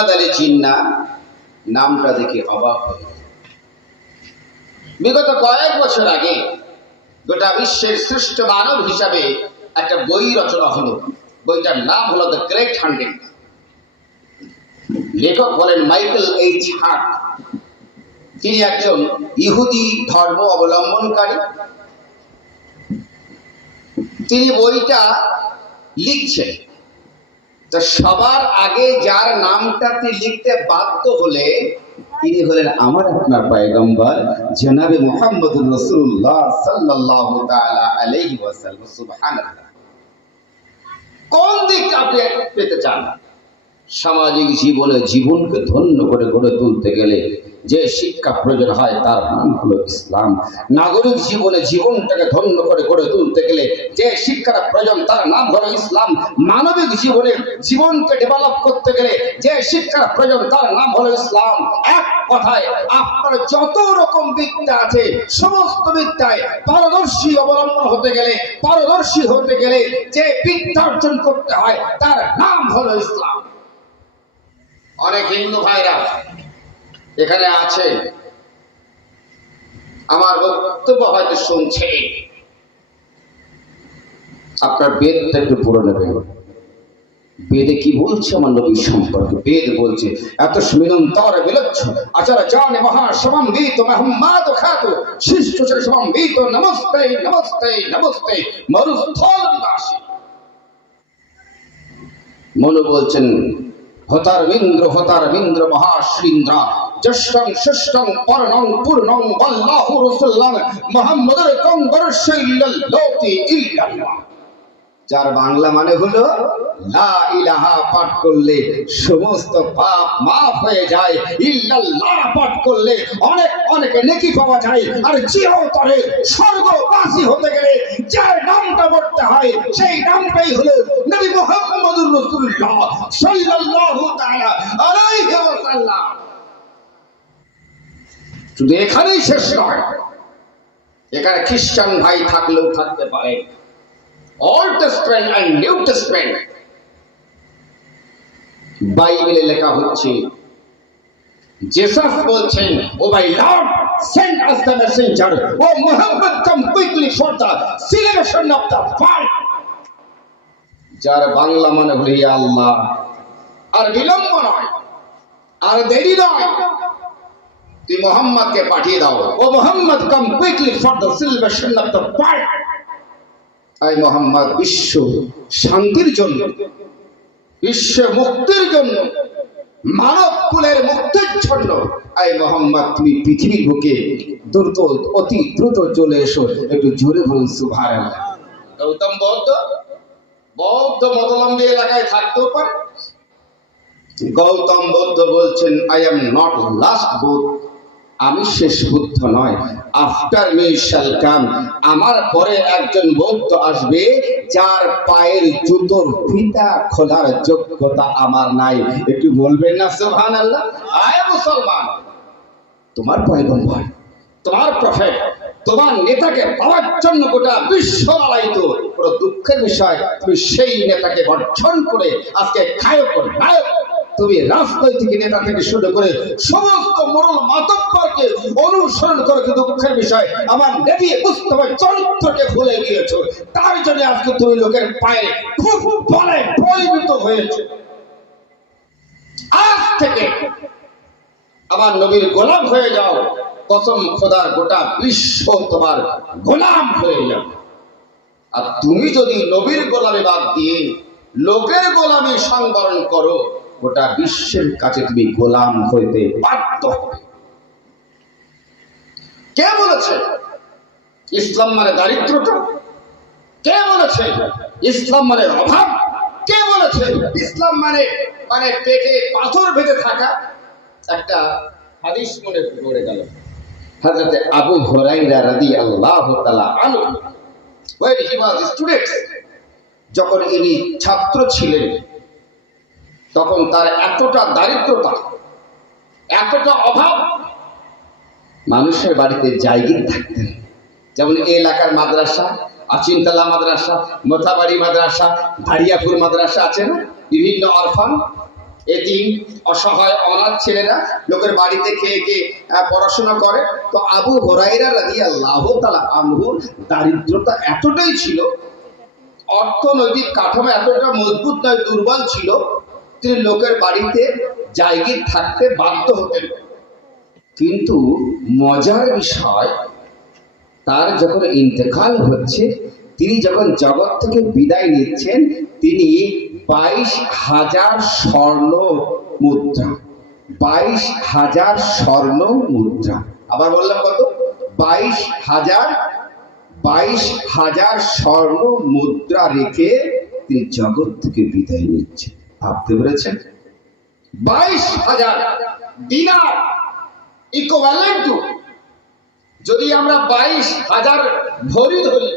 আলী জিন্নাহ নামটা দেখে অবাক হয়ে। বিগত কয়েক বছর আগে গোটা বিশ্বের শ্রেষ্ঠ মানব হিসাবে একটা বই রচনা হলো। বইটার নাম হলো দ্য গ্রেট হান্টিং। লেখক হলেন মাইকেল এইচ হার্ট। তিনি একজন ইহুদি ধর্ম অবলম্বনকারী। তিনি বইটা লিখছেন, তো সবার আগে যার নামটা তিনি লিখতে বাধ্য হলে তিনি হলেন আমার আপনার পয়গম্বর জনাবে মুহাম্মদুর রাসূলুল্লাহ সাল্লাল্লাহু তাআলা আলাইহি ওয়াসাল্লাম। সুবহানাল্লাহ। কোন দিক আপনি পেতে চান? সামাজিক জীবনে জীবনকে ধন্য করে গড়ে তুলতে গেলে যে শিক্ষা প্রয়োজন হয় তার নাম হলো ইসলাম। নাগরিক জীবনে জীবনটাকে ধন্য করে গড়ে তুলতে গেলে যে শিক্ষার প্রয়োজন তার নাম হলো ইসলাম। মানবিক জীবনে জীবনকে ডেভেলপ করতে গেলে যে শিক্ষার প্রয়োজন তার নাম হলো ইসলাম। এক কথায় আপনার যত রকম বিদ্যা আছে সমস্ত বিদ্যায় পারদর্শী অবলম্বন হতে গেলে, পারদর্শী হতে গেলে যে বিদ্যা অর্জন করতে হয় তার নাম হলো ইসলাম। অনেক হিন্দু ভাইরা এখানে আছে, আমার বক্তব্য হয়তো শুনছে। আপনার বেদটা একটু পড়ে নেবেন। বেদে কি বলছে আমার নবীর সম্পর্কে? বেদ বলছে এত সুমিনন্তর বিলচ্ছ আচার জানে মহা সমম্বিত মুহাম্মদ খাতু শিষ্ট সমম্বিত নমস্তে নমস্তে নমস্তে মরুস্থল নিবাসী। মনু বলছেন হতার ইন্দ্র মহাশ্রীন্দ্র জ্যেষ্ঠং ষষ্ঠং পরণং পূর্ণং আল্লাহু রাসূলুল্লাহ মুহাম্মাদুর কংবরশৈল্লাল্লাহি ইল্লাল্লাহ। যার বাংলা মানে হলো লা ইলাহা পাঠ করলে সমস্ত পাপ মাফ হয়ে যায়, ইল্লাল্লাহ পাঠ করলে অনেক অনেক নেকি পাওয়া যায়। আর চিরতরে স্বর্গবাসী হতে গেলে যে নামটা পড়তে হয় সেই নামটাই হলো নবী মুহাম্মদুর রাসূলুল্লাহ সাল্লাল্লাহু তাআলা আলাইহি ওয়াসাল্লাম। শুধু এখানেই শেষ নয়, এখানে খ্রিস্টান ভাই থাকলেও থাকতে পারে। Old Testament and New Testament বাইবেলে লেখা হচ্ছে জিসাস বলছেন, oh my lord send us the messenger, oh Muhammad come quickly for the celebration of the fight। যার বাংলা মানে হলো ইয়া আল্লাহ, আর বিলম্ব নয়, আর দেরি নয়, তুই মুহাম্মদকে পাঠিয়ে দাও। ও Muhammad come quickly for the celebration of the fight। আয় মোহাম্মদ বিশ্ব শান্তির জন্য, বিশ্ব মুক্তির জন্য, মানব কুলের মুক্তির জন্য আয় মোহাম্মদ তুমি পৃথিবীর বুকে দ্রুত, অতি দ্রুত চলে এসো। একটু জোরে বলুন সুবহানাল্লাহ। গৌতম বৌদ্ধ মতাবলম্বী এলাকায় থাকতেও পারে। গৌতম বুদ্ধ বলছেন I am not last Buddha, আমি শেষ বুদ্ধ নয়। আফটার মি শ্যাল কাম, আমার পরে একজন বৌদ্ধ আসবে যার পায়ের জুতোর ফিতা খোলার যোগ্যতা আমার নাই। একটু বলবেন না সুবহানাল্লাহ? আয় মুসলমান, তোমার পয়গম্বর, তোমার প্রফেট, তোমার নেতাকে পাওয়ার জন্য গোটা বিশ্ব লালায়িত। বড় দুঃখের বিষয়, তুমি সেই নেতাকে বর্জন করে আজকে খায়ক নায়ক, তুমি রাজনৈতিক নেতা থেকে শুরু করে সমস্ত মোরাল মাতব্বরকে অনুসরণ করে। দুঃখের বিষয়, আমার নবী মুস্তাফার চরিত্রকে ভুলে গিয়েছো। তার জন্য আজকে তুমি লোকের পায়ে খুব বলে পরিণত হয়েছে। আজ থেকে আমার নবীর গোলাম হয়ে যাও। কসম খোদার, গোটা বিশ্ব তোমার গোলাম হয়ে যাবে। আর তুমি যদি নবীর গোলামি বাদ দিয়ে লোকের গোলামি সংবরণ করো, গোটা বিশ্বের কাছে তুমি গোলাম হইতে বাধ্য হবে। কে বলেছে ইসলাম মানে দারিদ্রতা? কে বলেছে ইসলাম মানে অভাব? কে বলেছে ইসলাম মানে পেটে পাথর বেঁধে থাকা? একটা হাদিস মনে পড়ে গেল, হযরত আবু হুরায়রা রাদিয়াল্লাহু তাআলা আনহু, when he was a student, যখন ইনি ছাত্র ছিলেন তখন তার এতটা দারিদ্রতা, এতটা অভাব, মানুষের বাড়িতে জায়গির থাকতেন। যেমন এই এলাকার মাদ্রাসা, আচিনতলা মাদ্রাসা, মোথাবাড়ি মাদ্রাসা, ভারিয়াপুর মাদ্রাসা আছে না, বিভিন্ন অরফান, এতিম অসহায় অনাথ ছেলেরা লোকের বাড়িতে খেয়ে খেয়ে পড়াশোনা করে। তো আবু হুরায়রা রাদিয়াল্লাহু তাআলা আনহু দারিদ্রতা এতটাই ছিল, অর্থনৈতিক কাঠামো এতটা মজবুত নয়, দুর্বল ছিল, তিনি লোকের বাড়িতে জায়গির থাকতে বাধ্য হতেন। কিন্তু মজার বিষয়, তার যখন ইন্তেকাল হচ্ছে, তিনি যখন জগৎ থেকে বিদায় নিচ্ছেন, তিনি 22,000 স্বর্ণ মুদ্রা, 22,000 স্বর্ণ মুদ্রা, আবার বললাম কত, 22,000 স্বর্ণ মুদ্রা রেখে তিনি জগৎ থেকে বিদায় নিচ্ছেন। ভাবতে পেরেছেন? 22,000 দিনার ইকুইভ্যালেন্ট টু, যদি আমরা 22,000 ভরি ধরি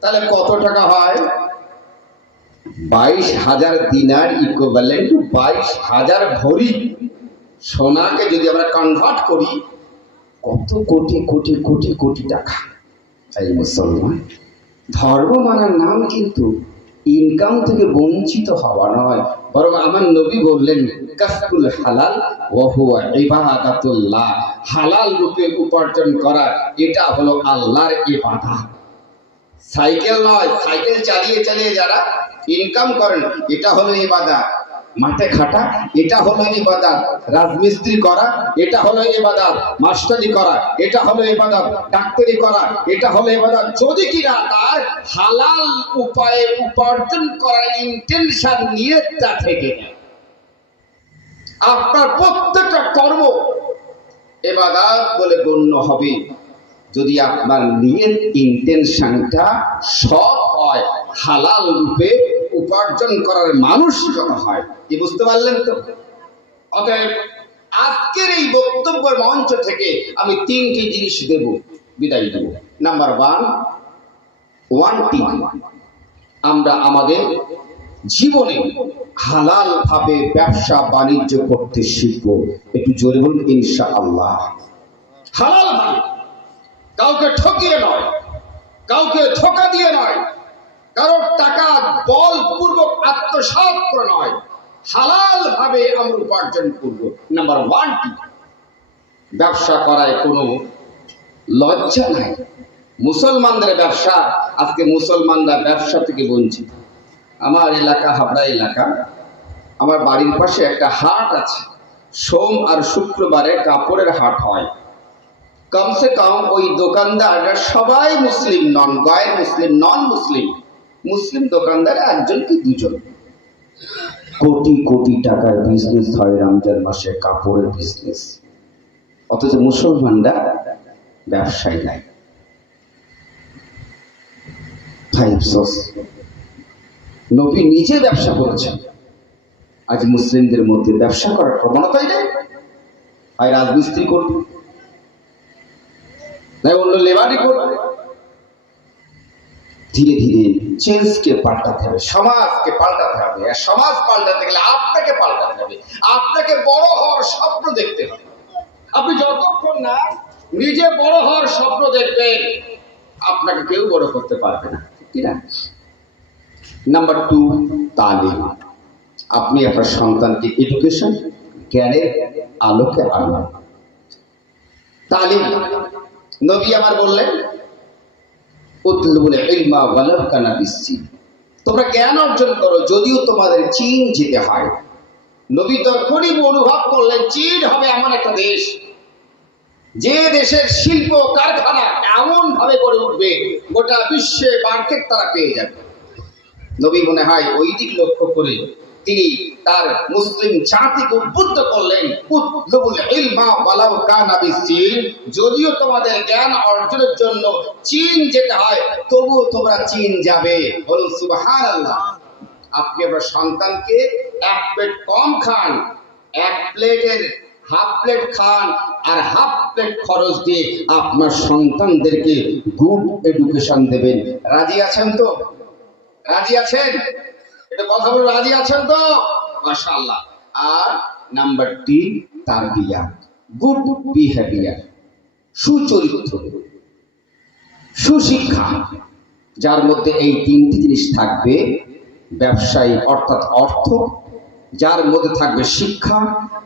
তাহলে কত টাকা হয়? 22,000 দিনার ইকুইভ্যালেন্ট টু 22,000 ভরি সোনাকে যদি আমরা কনভার্ট করি, কত কোটি কোটি কোটি কোটি টাকা। এই মুসলমান, ধর্ম মানার নাম কিন্তু ইনকাম থেকে বঞ্চিত হওয়া নয়, বরং আমার নবী বললেন কাসবুল হালাল ওয়া হুয়া ইবাদাতুল্লাহ, হালাল রূপে উপার্জন করা এটা হলো আল্লাহর ইবাদত। সাইকেল নয়, সাইকেল চালিয়ে চালিয়ে যারা ইনকাম করেন এটা হলো ইবাদত। মাঠে খাটা এটা হলো ইবাদত, রাজমিস্ত্রি করা এটা হলো ইবাদত, মাস্টারি করা এটা হলো ইবাদত, ডাক্তারি করা এটা হলো ইবাদত, যদি কিনা তার হালাল উপায়ে উপার্জন করার ইন্টেনশন নিয়তটা থেকে যায়। আপনার প্রত্যেকটা কর্ম ইবাদত বলে গণ্য হবে যদি আপনার নিয়ত ইন্টেনশনটা সৎ হয়, হালাল রূপে উপার্জন করার মানসিকতা হয়। কি বুঝতে পারলেন তো? অতএব আজকের এই বক্তব্যের মঞ্চ থেকে আমি 3টি জিনিস দেব, বিদায় দেব। নাম্বার 1, আমরা আমাদের জীবনে হালাল ভাবে ব্যবসা বাণিজ্য করতে শিখব। একটু জোরে বলুন ইনশাআল্লাহ। হালাল ভাবে, কাউকে ঠকিয়ে নয়, কাউকে ধোঁকা দিয়ে নয়, কারোর টাকা বলপূর্বক আত্মসাৎ করে নয়, হালাল ভাবে আমরা উপার্জন করব। নাম্বার 1, ব্যবসা করায় কোনো লজ্জা নাই। মুসলমানদের ব্যবসা, আজকে মুসলমানরা ব্যবসা থেকে বঞ্চিত। আমার এলাকা হাবড়া এলাকা, আমার বাড়ির পাশে একটা হাট আছে, সোম আর শুক্রবারে কাপড়ের হাট হয়। কমসে কম ওই দোকানদাররা সবাই মুসলিম নন, গায়ের মুসলিম, নন মুসলিম, মুসলিম দোকানদার 1জন কি 2জন। কোটি কোটি টাকার বিজনেস হয় রমজান মাসে, কাপড়ের বিজনেস, অথচ মুসলমানরা ব্যবসায় নাই। নবী নিজে ব্যবসা করেছেন, আজ মুসলিমদের মধ্যে ব্যবসা করার প্রবণতাই নেই। হয় রাজমিস্ত্রি করবে, নাই অন্য লেবারি করবে। ধীরে ধীরে চেঞ্জকে পাল্টাতে হবে, সমাজকে পাল্টাতে হবে। আর সমাজ পাল্টাতে গেলে আপনাকে পাল্টাতে হবে, আপনাকে বড় হওয়ার স্বপ্ন দেখতে হবে। আপনি যতক্ষণ না নিজে বড় হওয়ার স্বপ্ন দেখবেন, আপনাকে কেউ বড় করতে পারবে না, ঠিক না? নাম্বার 2, তালিম। আপনি আপনার সন্তানকে এডুকেশন, জ্ঞানের আলোকে আনবেন। তালিম, নবী আমার বললেন উতলুবুল ইলমা ওয়ালাউ কানা বিসসিন, তোমরা জ্ঞান অর্জন করো যদিও তোমাদের চীন যেতে হয়। নবী তখনই অনুভব করলেন চীন হবে এমন একটা দেশ, যে দেশের শিল্প কারখানা এমন ভাবে গড়ে উঠবে গোটা বিশ্বে মার্কেট তারা পেয়ে যাবে। নবী মনে হয় ওই দিক লক্ষ্য করে তিনি তার মুসলিম জাতিকে উদ্বুদ্ধ করলেন উতলুবুল ইলমা ওয়ালাউ কানা বিসসিন, যদিও তোমাদের জ্ঞান অর্জনের জন্য চীন যেতে হয় তবুও তোমরা চীন যাবে। বলুন সুবহানাল্লাহ। আপনি আপনার সন্তানকে 1 প্লেট কম খান, 1 প্লেটের হাফ প্লেট খান, আর হাফ প্লেট খরচ দিয়ে আপনার সন্তানদেরকে গুড এডুকেশন দেবেন। রাজি আছেন তো? রাজি আছেন? এটা কথা বলে রাজি আছেন তো? মাশাআল্লাহ। আর নাম্বার 3, তারবিয়া, গুড বিহেভিয়ার, সুচরিত্র, সুশিক্ষা। যার মধ্যে এই 3টি জিনিস থাকবে, ব্যবসায়ী অর্থাৎ অর্থ, যার মধ্যে থাকবে শিক্ষা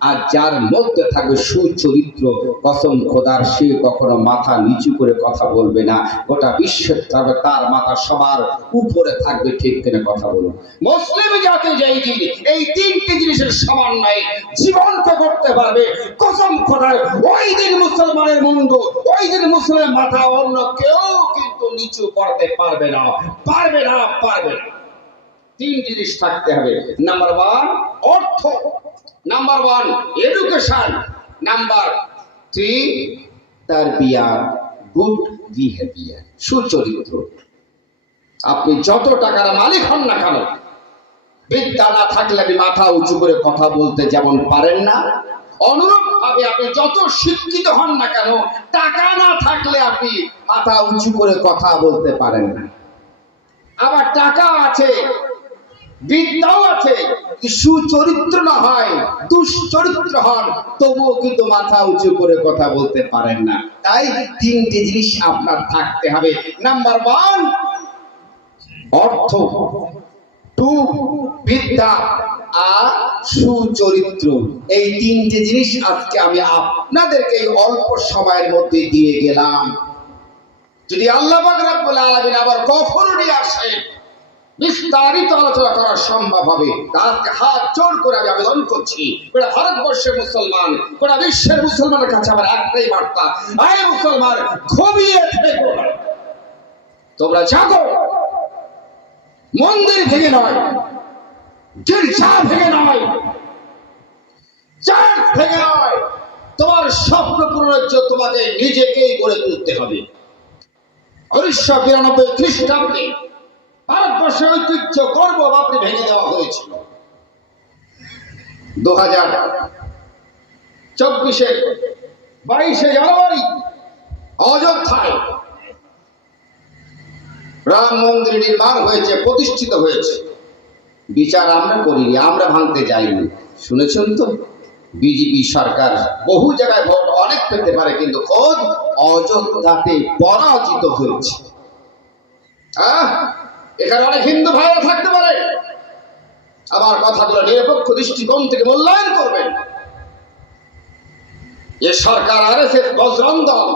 আর যার মধ্যে থাকবে সুচরিত্র, কসম খোদার সে কখনো মাথা নিচু করে কথা বলবে না, গোটা বিশ্বের থাকবে তার মাথা সবার উপরে থাকবে। ঠিক কিনা কথা বলুন? মুসলিম জাতি যেই দিন এই তিনটি জিনিসের সমন্বয়ে জীবনকে করতে পারবে, কসম খোদার ওই দিন মুসলমানের মুন্ড, ওই দিন মুসলিমের মাথা অন্য কেউ কিন্তু নিচু করতে পারবে না, পারবে না, পারবে না। তিন জিনিস থাকতে হবে। নাম্বার ওয়ান অর্থ, number one education, number three তারবিয়া, গুড বিহেভিয়ার, সুচরিত্র। আপনি যত টাকার মালিক হন না কেন, বিদ্যা না থাকলে আপনি মাথা উঁচু করে কথা বলতে যেমন পারেন না, অনুরূপ ভাবে আপনি যত শিক্ষিত হন না কেন, টাকা না থাকলে আপনি মাথা উঁচু করে কথা বলতে পারেন না। আবার টাকা আছে, বিদ্যাও আছে, সুচরিত্র না হয়, দুশ্চরিত্র হন, তবুও কিন্তু মাথা উঁচু করে কথা বলতে পারেন না। তাই তিনটি জিনিস আপনার থাকতে হবে। নাম্বার ওয়ান অর্থ, টু বিদ্যা, আর সুচরিত্র। এই তিনটি জিনিস আজকে আমি আপনাদেরকে এই অল্প সময়ের মধ্যে দিয়ে গেলাম। যদি আল্লাহ পাক রব্বুল আলামিন আবার কখনো নিয়ে আসে, বিস্তারিত আলোচনা করা সম্ভব হবে। তাকে হাত জোর করে আমি আবেদন করছি, গোটা ভারতবর্ষের মুসলমান, গোটা বিশ্বের মুসলমানের কাছে আমার একটাই বার্তা, আয় মুসলমান, ঘুমিয়ে থেকো না, তোমরা জাগো। মন্দির ভেঙে নয়, গির্জা ভেঙে নয়, চার্চ ভেঙে নয়, তোমার স্বপ্ন পূরণের জন্য তোমাকে নিজেকেই গড়ে তুলতে হবে। 1992 খ্রিস্টাব্দে ভারতবর্ষের ঐতিহ্য গর্ব আপনি ভেঙে দেওয়া হয়েছিল। 2024-এর 22শে জানুয়ারি অযোধ্যায় রাম মন্দির নির্মাণ হয়েছে, প্রতিষ্ঠিত হয়েছে। বিচার আমরা করিনি, আমরা ভাঙতে যাইনি। শুনেছেন তো, বিজেপি সরকার বহু জায়গায় ভোট অনেক পেতে পারে, কিন্তু খোদ অযোধ্যাতে পরাজিত হয়েছে। এখানে অনেক হিন্দু ভাইরা থাকতে পারে, আমার কথাগুলো নিরপেক্ষ দৃষ্টিকোণ থেকে মূল্যায়ন করবেন। এ সরকার আরএসএস, বজরং দল,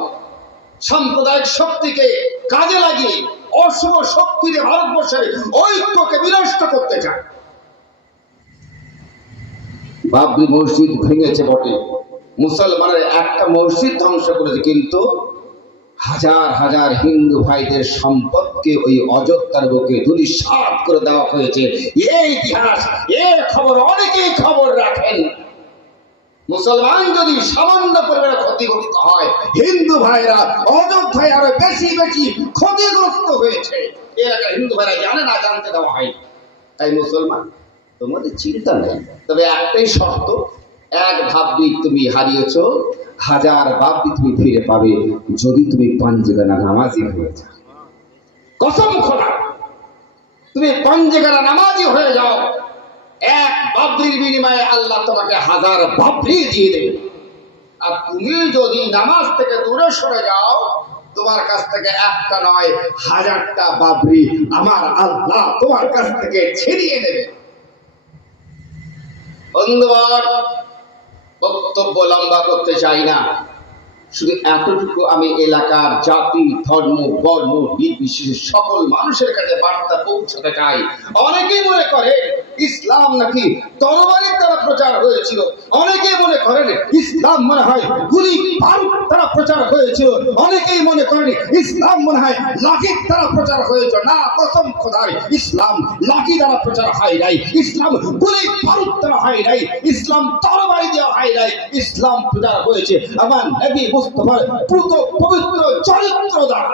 সাম্প্রদায়িক শক্তিকে কাজে লাগিয়ে অশুভ শক্তিতে ভারতবর্ষের ঐক্যকে বিনষ্ট করতে চায়। বাবরি মসজিদ ভেঙেছে বটে, মুসলমানের একটা মসজিদ ধ্বংস করেছে, কিন্তু হাজার হাজার হিন্দু ভাইদের সম্পদকে ওই অযোধ্যার বুকে ধূলিসাৎ করে দেওয়া হয়েছে। এই ইতিহাস, এর খবর অনেকেই খবর রাখেন। মুসলমান যদি সামান্য পরিমাণে ক্ষতিগ্রস্ত হয়, হিন্দু ভাইরা অযোধ্যায় আরো বেশি বেশি ক্ষতিগ্রস্ত হয়েছে। এলাকার হিন্দু ভাইরা জানে না, জানতে দেওয়া হয়। তাই মুসলমান, তোমাদের চিন্তা নেই, তবে একটাই শর্ত, এক ভাববি তুমি হারিয়েছ, হাজার ভাববি তুমি ফিরে পাবে, যদি তুমি পাঞ্জেগানা নামাজি হয়ে যাও। কসম খোদা, তুমি পাঞ্জেগানা নামাজি হয়ে যাও, এক বাবরির বিনিময়ে আল্লাহ তোমাকে হাজার বাবরি দিয়ে দেবে। আর তুমি যদি নামাজ থেকে দূরে সরে যাও, তোমার কাছ থেকে একটা নয়, হাজারটা বাবরি আমার আল্লাহ তোমার কাছ থেকে ছিনিয়ে নেবে। বন্ধুগণ, বক্তব্য লম্বা করতে চাই না, শুধু এতটুকু আমি এলাকার জাতি, ধর্ম, বর্ণ নির্বিশেষে সকল মানুষের কাছে বার্তা পৌঁছাতে চাই। অনেকেই মনে করে ইসলাম নাকি তরবারির দ্বারা প্রচার হয়েছিল, অনেকেই মনে করেন ইসলাম মনে হয় গুলি বারুদ দ্বারা প্রচার হয়েছিল, অনেকেই মনে করেন ইসলাম মনে হয় লাঠির দ্বারা প্রচার হয়েছে। না, কসম খোদার, ইসলাম লাঠি দ্বারা প্রচার হয় নাই, ইসলাম গুলি বারুদ দ্বারা হয় নাই, ইসলাম তরবারি দেওয়া হয় নাই। ইসলাম প্রচার হয়েছে আমার নবী মুস্তাফার পবিত্র চরিত্র দ্বারা।